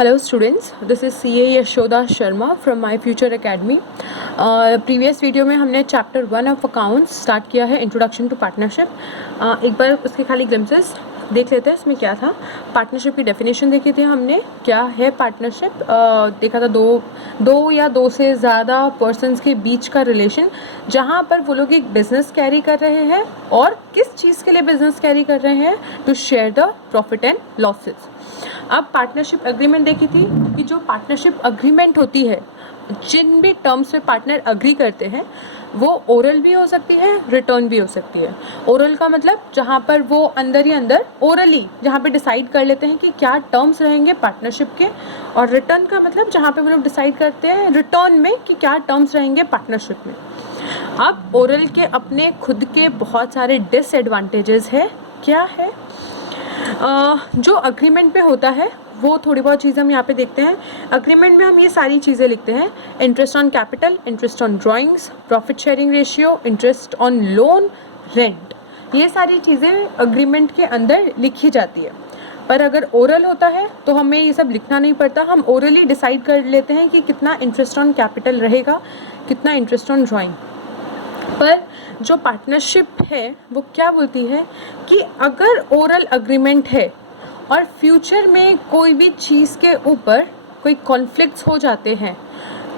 Hello students, this is CA Yashoda Sharma from My Future Academy. Previous video में हमने chapter 1 of accounts start किया है, introduction to partnership. एक बार उसके खाली ग्लिम्सेस देख लेते हैं इसमें क्या था। पार्टनरशिप की डेफिनेशन देखी थी हमने, क्या है पार्टनरशिप। देखा था दो या दो से ज़्यादा पर्सनस के बीच का रिलेशन जहाँ पर वो लोग एक बिज़नेस कैरी कर रहे हैं और किस चीज़ के लिए बिज़नेस कैरी कर रहे हैं, to share the profit and losses. अब पार्टनरशिप एग्रीमेंट देखी थी कि जो पार्टनरशिप एग्रीमेंट होती है, जिन भी टर्म्स में पार्टनर अग्री करते हैं वो ओरल भी हो सकती है, रिटर्न भी हो सकती है। ओरल का मतलब जहाँ पर वो अंदर ही अंदर ओरली जहाँ पे डिसाइड कर लेते हैं कि क्या टर्म्स रहेंगे पार्टनरशिप के, और रिटर्न का मतलब जहाँ पे वो लोग डिसाइड करते हैं रिटर्न में कि क्या टर्म्स रहेंगे पार्टनरशिप में। अब ओरल के अपने खुद के बहुत सारे डिसएडवांटेजेस है। क्या है? जो अग्रीमेंट में होता है वो थोड़ी बहुत चीज़ें हम यहाँ पे देखते हैं। अग्रीमेंट में हम ये सारी चीज़ें लिखते हैं: interest on capital, interest on drawings, profit sharing ratio, interest on loan, rent. ये सारी चीज़ें अग्रीमेंट के अंदर लिखी जाती है। पर अगर ओरल होता है तो हमें ये सब लिखना नहीं पड़ता, हम ओरली डिसाइड कर लेते हैं कि कितना इंटरेस्ट ऑन कैपिटल रहेगा, कितना इंटरेस्ट ऑन ड्राइंग। पर जो पार्टनरशिप है वो क्या बोलती है कि अगर ओरल अग्रीमेंट है और फ्यूचर में कोई भी चीज़ के ऊपर कोई कॉन्फ्लिक्ट्स हो जाते हैं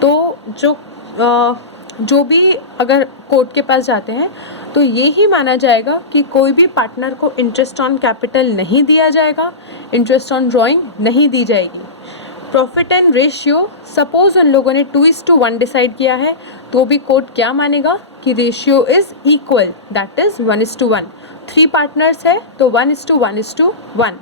तो जो भी अगर कोर्ट के पास जाते हैं तो ये ही माना जाएगा कि कोई भी पार्टनर को इंटरेस्ट ऑन कैपिटल नहीं दिया जाएगा, इंटरेस्ट ऑन ड्राइंग नहीं दी जाएगी। प्रॉफिट एंड रेशियो, सपोज उन लोगों ने 2:1 डिसाइड किया है तो भी कोर्ट क्या मानेगा कि ratio is equal, that is 1:1। 3 partners है तो 1:1:1।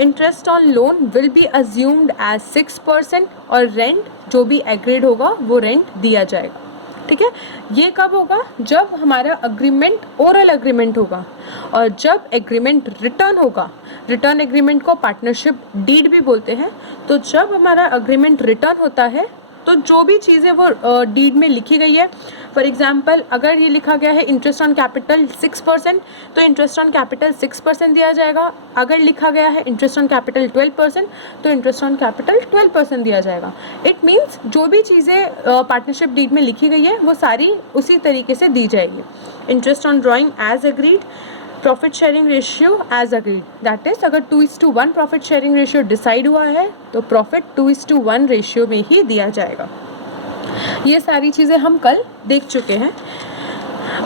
Interest on loan will be assumed as 6% और रेंट जो भी एग्रीड होगा वो रेंट दिया जाएगा। ठीक है, ये कब होगा? जब हमारा अग्रीमेंट ओरल अग्रीमेंट होगा। और जब एग्रीमेंट रिटर्न होगा, रिटर्न एग्रीमेंट को पार्टनरशिप डीड भी बोलते हैं, तो जब हमारा अग्रीमेंट रिटर्न होता है तो जो भी चीज़ें वो डीड में लिखी गई है, फॉर एग्जांपल अगर ये लिखा गया है इंटरेस्ट ऑन कैपिटल 6%, तो इंटरेस्ट ऑन कैपिटल 6% दिया जाएगा। अगर लिखा गया है इंटरेस्ट ऑन कैपिटल 12%, तो इंटरेस्ट ऑन कैपिटल 12% दिया जाएगा। इट मीन्स जो भी चीज़ें पार्टनरशिप डीड में लिखी गई है वो सारी उसी तरीके से दी जाएगी। Interest on drawing as agreed, profit sharing ratio as agreed, that is अगर 2:1 प्रॉफिट शेयरिंग रेशियो डिसाइड हुआ है तो प्रॉफिट 2:1 रेशियो में ही दिया जाएगा। ये सारी चीज़ें हम कल देख चुके हैं।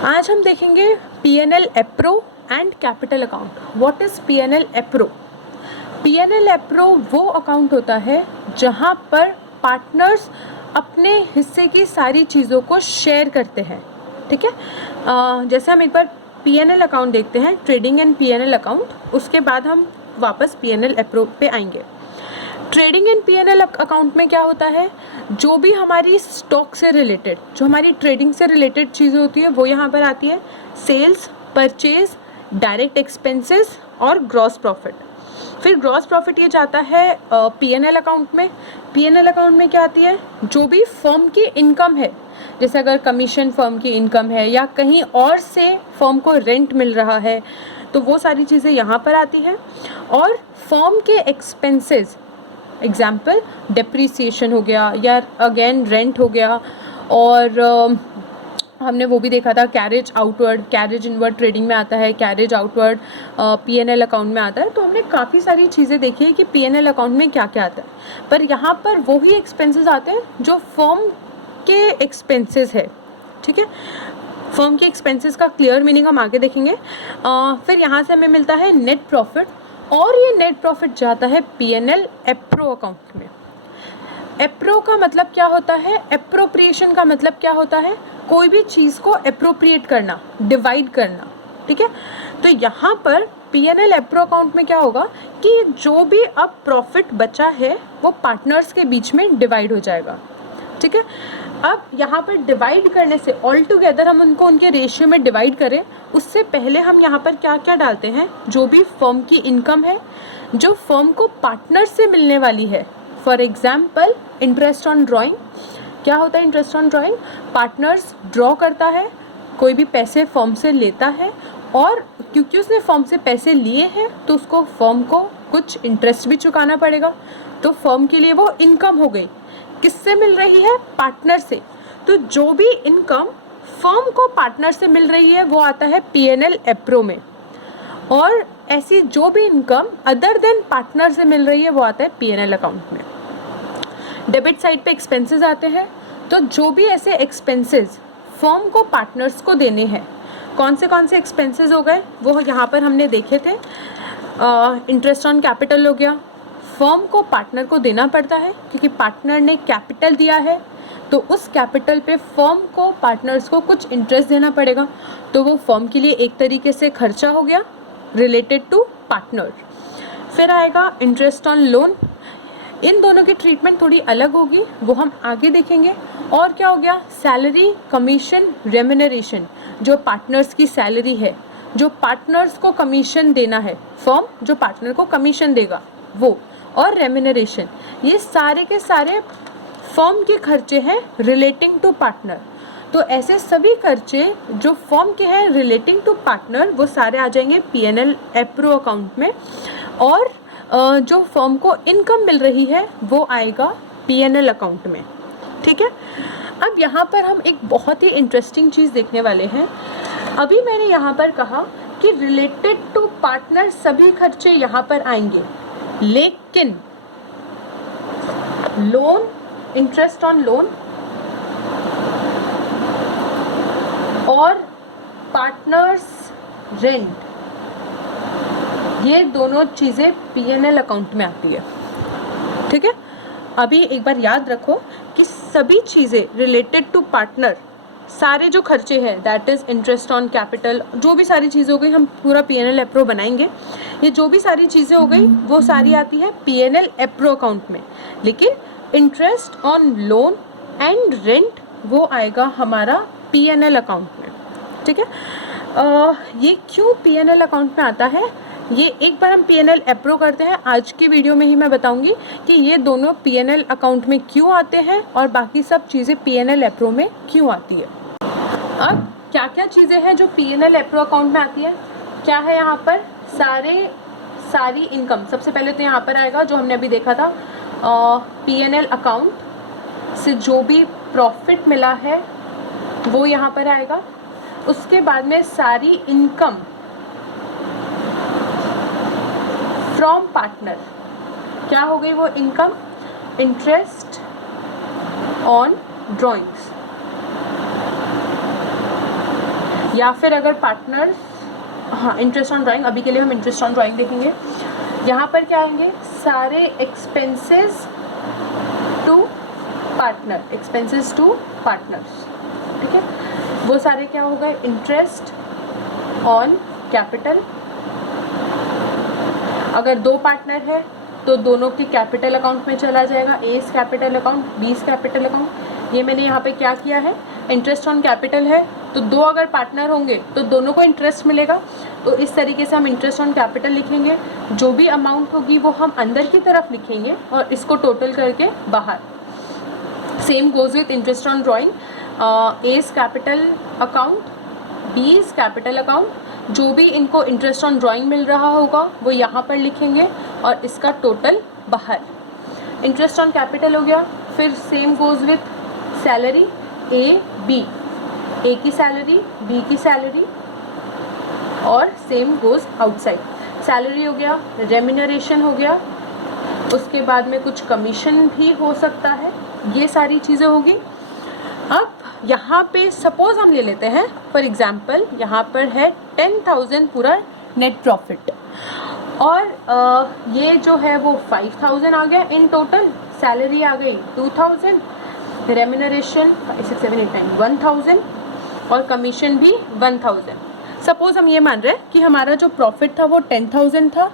आज हम देखेंगे P&L appro and capital account. What is P&L appro? P&L appro वो अकाउंट होता है जहाँ पर पार्टनर्स अपने हिस्से की सारी चीज़ों को शेयर करते हैं। ठीक है, जैसे हम एक बार P&L अकाउंट देखते हैं, ट्रेडिंग एंड P&L अकाउंट, उसके बाद हम वापस P&L एप्रो पे आएंगे। ट्रेडिंग एंड P&L अकाउंट में क्या होता है, जो भी हमारी स्टॉक से रिलेटेड, जो हमारी ट्रेडिंग से रिलेटेड चीज़ें होती है वो यहाँ पर आती है। सेल्स, परचेज, डायरेक्ट एक्सपेंसेस और ग्रॉस प्रॉफिट। फिर ग्रॉस प्रॉफिट ये जाता है P&L अकाउंट में। P&L अकाउंट में क्या आती है, जो भी फर्म की इनकम है, जैसे अगर कमीशन फर्म की इनकम है या कहीं और से फर्म को रेंट मिल रहा है तो वो सारी चीज़ें यहाँ पर आती हैं। और फर्म के एक्सपेंसेस, एग्जाम्पल डेप्रीसिएशन हो गया या अगेन रेंट हो गया, और हमने वो भी देखा था carriage outward, carriage inward trading में आता है, कैरेज आउटवर्ड P&L अकाउंट में आता है। तो हमने काफ़ी सारी चीज़ें देखी है कि P&L अकाउंट में क्या क्या आता है। पर यहाँ पर वही एक्सपेंसेस आते हैं जो फर्म के एक्सपेंसेस है। ठीक है, फर्म के एक्सपेंसेस का क्लियर मीनिंग हम आगे देखेंगे। फिर यहाँ से हमें मिलता है नेट प्रॉफिट, और ये नेट प्रॉफिट जाता है P&L एप्रो अकाउंट में। एप्रो का मतलब क्या होता है? एप्रोप्रिएशन का मतलब क्या होता है? कोई भी चीज़ को एप्रोप्रिएट करना, डिवाइड करना। ठीक है, तो यहाँ पर P&L एप्रो अकाउंट में क्या होगा कि जो भी अब प्रॉफिट बचा है वो पार्टनर्स के बीच में डिवाइड हो जाएगा। ठीक है, अब यहाँ पर डिवाइड करने से ऑल टुगेदर हम उनको उनके रेशियो में डिवाइड करें, उससे पहले हम यहाँ पर क्या क्या डालते हैं, जो भी फर्म की इनकम है, जो फर्म को पार्टनर से मिलने वाली है। For example interest on drawing, क्या होता है interest on drawing? Partners draw करता है, कोई भी पैसे फर्म से लेता है, और क्योंकि उसने फर्म से पैसे लिए हैं तो उसको फर्म को कुछ इंटरेस्ट भी चुकाना पड़ेगा। तो फर्म के लिए वो इनकम हो गई। किससे मिल रही है? पार्टनर से। तो जो भी इनकम फर्म को पार्टनर से मिल रही है वो आता है P&L एप्रो में, और ऐसी जो भी इनकम अदर देन पार्टनर से मिल रही है वो आता है P&L अकाउंट में। डेबिट साइड पे एक्सपेंसेस आते हैं, तो जो भी ऐसे एक्सपेंसेस फर्म को पार्टनर्स को देने हैं, कौन से एक्सपेंसेस हो गए वो यहाँ पर हमने देखे थे। इंटरेस्ट ऑन कैपिटल हो गया, फर्म को पार्टनर को देना पड़ता है क्योंकि पार्टनर ने कैपिटल दिया है, तो उस कैपिटल पे फर्म को पार्टनर्स को कुछ इंटरेस्ट देना पड़ेगा, तो वो फर्म के लिए एक तरीके से खर्चा हो गया रिलेटेड टू पार्टनर। फिर आएगा इंटरेस्ट ऑन लोन। इन दोनों की ट्रीटमेंट थोड़ी अलग होगी, वो हम आगे देखेंगे। और क्या हो गया? Salary, commission, remuneration. जो पार्टनर्स की सैलरी है, जो पार्टनर्स को कमीशन देना है, फर्म जो पार्टनर को कमीशन देगा वो, और रेम्यूनरेशन, ये सारे के सारे फर्म के खर्चे हैं रिलेटिंग टू पार्टनर। तो ऐसे सभी खर्चे जो फर्म के हैं रिलेटिंग टू पार्टनर वो सारे आ जाएंगे P&L एप्रो अकाउंट में, और जो फर्म को इनकम मिल रही है वो आएगा P&L अकाउंट में। ठीक है, अब यहाँ पर हम एक बहुत ही इंटरेस्टिंग चीज़ देखने वाले हैं। अभी मैंने यहाँ पर कहा कि रिलेटेड टू पार्टनर सभी खर्चे यहाँ पर आएंगे, लेकिन लोन, इंटरेस्ट ऑन लोन और पार्टनर्स रेंट, ये दोनों चीज़ें P&L अकाउंट में आती है। ठीक है, अभी एक बार याद रखो कि सभी चीज़ें रिलेटेड टू पार्टनर, सारे जो खर्चे हैं that is interest on capital, जो भी सारी चीज़ें हो गई, हम पूरा P&L एप्रो बनाएंगे, ये जो भी सारी चीज़ें हो गई वो सारी आती है P&L एप्रो अकाउंट में, लेकिन interest on loan and rent वो आएगा हमारा P&L अकाउंट में। ठीक है, ये क्यों P&L अकाउंट में आता है, ये एक बार हम P&L एप्रो करते हैं। आज की वीडियो में ही मैं बताऊंगी कि ये दोनों P&L अकाउंट में क्यों आते हैं और बाकी सब चीज़ें P&L एप्रो में क्यों आती है। अब क्या क्या चीज़ें हैं जो P&L एप्रो अकाउंट में आती है, क्या है यहाँ पर? सारी इनकम। सबसे पहले तो यहाँ पर आएगा जो हमने अभी देखा था, P&L अकाउंट से जो भी प्रॉफिट मिला है वो यहाँ पर आएगा। उसके बाद में सारी इनकम फ्रॉम पार्टनर, क्या हो गई वो इनकम? इंटरेस्ट ऑन ड्राइंग्स, या फिर अगर पार्टनर, हाँ इंटरेस्ट ऑन ड्राइंग, अभी के लिए हम इंटरेस्ट ऑन ड्राइंग देखेंगे। यहाँ पर क्या आएंगे? सारे expenses to partner, expenses to partners. ठीक है, वो सारे क्या हो गए? Interest on capital. अगर दो पार्टनर है तो दोनों की कैपिटल अकाउंट में चला जाएगा, एस कैपिटल अकाउंट, बीस कैपिटल अकाउंट। ये मैंने यहाँ पे क्या किया है, इंटरेस्ट ऑन कैपिटल है तो दो अगर पार्टनर होंगे तो दोनों को इंटरेस्ट मिलेगा, तो इस तरीके से हम इंटरेस्ट ऑन कैपिटल लिखेंगे। जो भी अमाउंट होगी वो हम अंदर की तरफ लिखेंगे और इसको टोटल करके बाहर। Same goes with interest on drawing, S capital account, बीस कैपिटल अकाउंट। जो भी इनको इंटरेस्ट ऑन ड्राइंग मिल रहा होगा वो यहाँ पर लिखेंगे और इसका टोटल बाहर। इंटरेस्ट ऑन कैपिटल हो गया। फिर same goes with salary, A B, A की सैलरी, बी की सैलरी, और सेम गोज आउटसाइड। सैलरी हो गया, रेम्यूनरेशन हो गया, उसके बाद में कुछ कमीशन भी हो सकता है, ये सारी चीज़ें होगी। अब यहाँ पे सपोज हम ले लेते हैं फॉर एग्जांपल, यहाँ पर है 10,000 पूरा नेट प्रॉफिट, और ये जो है वो 5,000 आ गया इन टोटल। सैलरी आ गई 2,000, रेम्यूनरेशन 5, 6, 7, 8, 9 1,000, और कमीशन भी 1,000। सपोज हम ये मान रहे हैं कि हमारा जो प्रॉफिट था वो 10,000 था,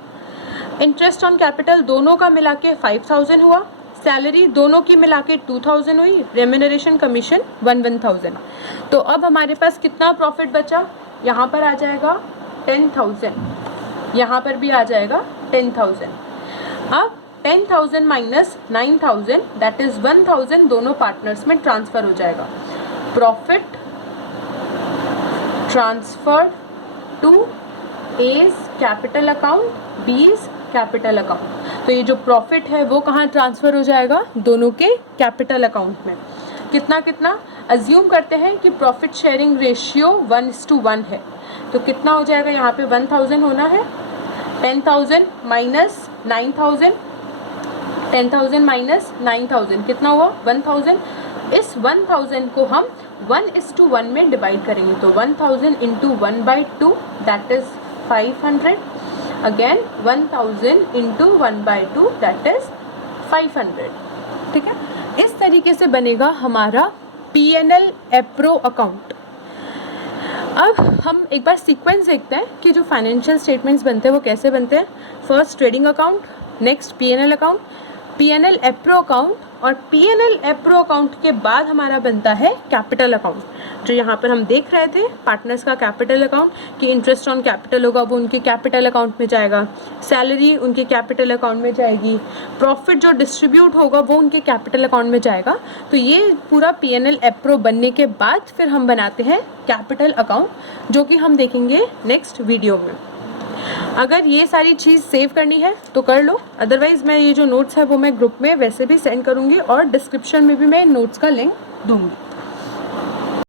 इंटरेस्ट ऑन कैपिटल दोनों का मिला के 5,000 हुआ, सैलरी दोनों की मिला के 2,000 हुई, रेम्यूनरेशन कमीशन 1,000। तो अब हमारे पास कितना प्रॉफिट बचा? यहाँ पर आ जाएगा 10,000, यहाँ पर भी आ जाएगा 10,000। अब 10,000 माइनस 9,000 दैट इज़ 1,000 दोनों पार्टनर्स में ट्रांसफ़र हो जाएगा। Profit transfer to A's capital account, B's capital account. तो ये जो प्रॉफिट है वो कहाँ ट्रांसफ़र हो जाएगा, दोनों के कैपिटल अकाउंट में। कितना कितना अज्यूम करते हैं कि प्रॉफिट शेयरिंग रेशियो 1:1 है, तो कितना हो जाएगा यहाँ पे 1000 होना है, 10,000 माइनस 9,000, 10,000 माइनस 9,000 कितना हुआ 1000। इस 1000 को हम 1:1 में डिवाइड करेंगे, तो 1000 into 1/2 that is 500, again 1000 into 1/2 that is 500। ठीक है, इस तरीके से बनेगा हमारा P&L एप्रो अकाउंट। अब हम एक बार सीक्वेंस देखते हैं कि जो फाइनेंशियल स्टेटमेंट्स बनते हैं वो कैसे बनते हैं। First trading account, next P&L account, P&L appro account, और P&L एप्रो अकाउंट के बाद हमारा बनता है कैपिटल अकाउंट, जो यहाँ पर हम देख रहे थे पार्टनर्स का कैपिटल अकाउंट कि इंटरेस्ट ऑन कैपिटल होगा वो उनके कैपिटल अकाउंट में जाएगा, सैलरी उनके कैपिटल अकाउंट में जाएगी, प्रॉफिट जो डिस्ट्रीब्यूट होगा वो उनके कैपिटल अकाउंट में जाएगा। तो ये पूरा P&L एप्रो बनने के बाद फिर हम बनाते हैं कैपिटल अकाउंट, जो कि हम देखेंगे नेक्स्ट वीडियो में। अगर ये सारी चीज़ सेव करनी है तो कर लो, अदरवाइज़ मैं ये जो नोट्स है वो मैं ग्रुप में वैसे भी सेंड करूँगी और डिस्क्रिप्शन में भी मैं नोट्स का लिंक दूँगी।